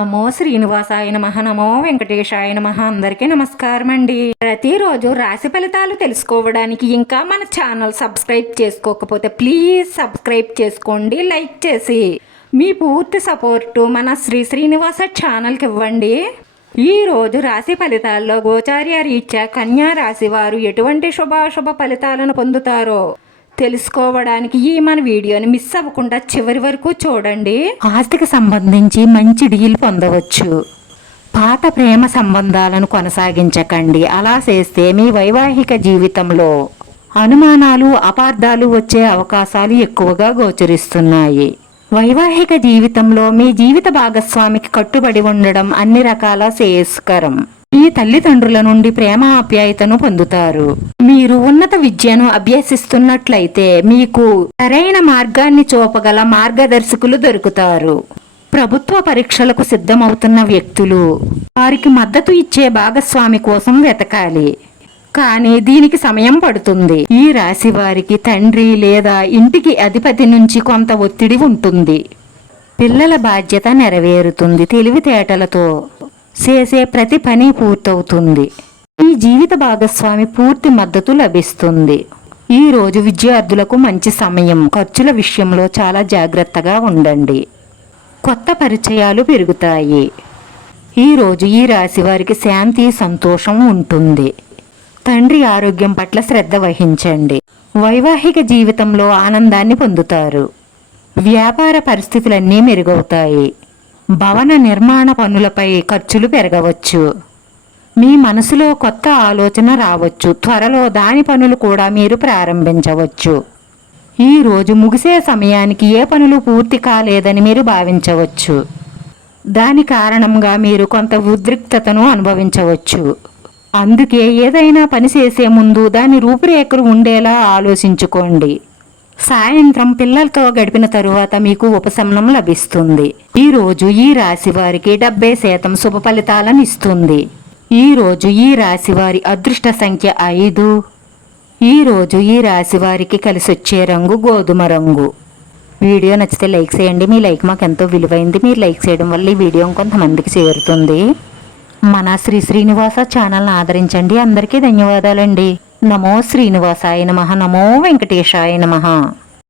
నమో శ్రీనివాసాయ నమః. నమో వెంకటేశాయ నమః. అందరికీ నమస్కారం అండి. ప్రతిరోజు రాశి ఫలితాలు తెలుసుకోవడానికి ఇంకా మన ఛానల్ సబ్స్క్రైబ్ చేసుకోకపోతే ప్లీజ్ సబ్స్క్రైబ్ చేసుకోండి. లైక్ చేసి మీ పూర్తి సపోర్టు మన శ్రీనివాస ఛానల్కి ఇవ్వండి. ఈరోజు రాశి ఫలితాల్లో గోచార్య రీత్యా కన్యా రాశి వారు ఎటువంటి శుభాశుభ ఫలితాలను పొందుతారో తెలుసుకోవడానికి ఈ మన వీడియోని మిస్ అవ్వకుండా చివరి వరకు చూడండి. ఆస్తికి సంబంధించి మంచి డీల్ పొందవచ్చు. పాత ప్రేమ సంబంధాలను కొనసాగించకండి. అలా చేస్తే మీ వైవాహిక జీవితంలో అనుమానాలు అపార్థాలు వచ్చే అవకాశాలు ఎక్కువగా గోచరిస్తున్నాయి. వైవాహిక జీవితంలో మీ జీవిత భాగస్వామికి కట్టుబడి ఉండడం అన్ని రకాల శ్రేయస్కరం. మీ తల్లిదండ్రుల నుండి ప్రేమ ఆప్యాయతను పొందుతారు. మీరు ఉన్నత విద్యను అభ్యసిస్తున్నట్లయితే మీకు సరైన మార్గాన్ని చూపగల మార్గదర్శకులు దొరుకుతారు. ప్రభుత్వ పరీక్షలకు సిద్ధమవుతున్న వ్యక్తులు వారికి మద్దతు ఇచ్చే భాగస్వామి కోసం వెతకాలి. కానీ దీనికి సమయం పడుతుంది. ఈ రాశి వారికి తండ్రి లేదా ఇంటికి అధిపతి నుంచి కొంత ఒత్తిడి ఉంటుంది. పిల్లల బాధ్యత నెరవేరుతుంది. తెలివితేటలతో చేసే ప్రతి పని పూర్తవుతుంది. ఈ జీవిత భాగస్వామి పూర్తి మద్దతు లభిస్తుంది. ఈ రోజు విద్యార్థులకు మంచి సమయం. ఖర్చుల విషయంలో చాలా జాగ్రత్తగా ఉండండి. కొత్త పరిచయాలు పెరుగుతాయి. ఈరోజు ఈ రాశి వారికి శాంతి సంతోషం ఉంటుంది. తండ్రి ఆరోగ్యం పట్ల శ్రద్ధ వహించండి. వైవాహిక జీవితంలో ఆనందాన్ని పొందుతారు. వ్యాపార పరిస్థితులన్నీ మెరుగవుతాయి. భవన నిర్మాణ పనులపై ఖర్చులు పెరగవచ్చు. మీ మనసులో కొత్త ఆలోచన రావచ్చు. త్వరలో దాని పనులు కూడా మీరు ప్రారంభించవచ్చు. ఈరోజు ముగిసే సమయానికి ఏ పనులు పూర్తి కాలేదని మీరు భావించవచ్చు. దాని కారణంగా మీరు కొంత ఉద్రిక్తతను అనుభవించవచ్చు. అందుకే ఏదైనా పని చేసే ముందు దాని రూపురేఖలు ఉండేలా ఆలోచించుకోండి. సాయంత్రం పిల్లలతో గడిపిన తరువాత మీకు ఉపశమనం లభిస్తుంది. ఈరోజు ఈ రాశి వారికి 70% శుభ ఫలితాలను ఇస్తుంది. ఈరోజు ఈ రాశి వారి అదృష్ట సంఖ్య 5. ఈరోజు ఈ రాశి వారికి కలిసొచ్చే రంగు గోధుమ రంగు. వీడియో నచ్చితే లైక్ చేయండి. మీ లైక్ మాకు ఎంతో విలువైంది. మీరు లైక్ చేయడం వల్ల ఈ వీడియో కొంతమందికి చేరుతుంది. మన శ్రీనివాస ఛానల్ని ఆదరించండి. అందరికీ ధన్యవాదాలండి. నమో శ్రీనివాసాయ నమః. నమో వెంకటేశాయ నమః.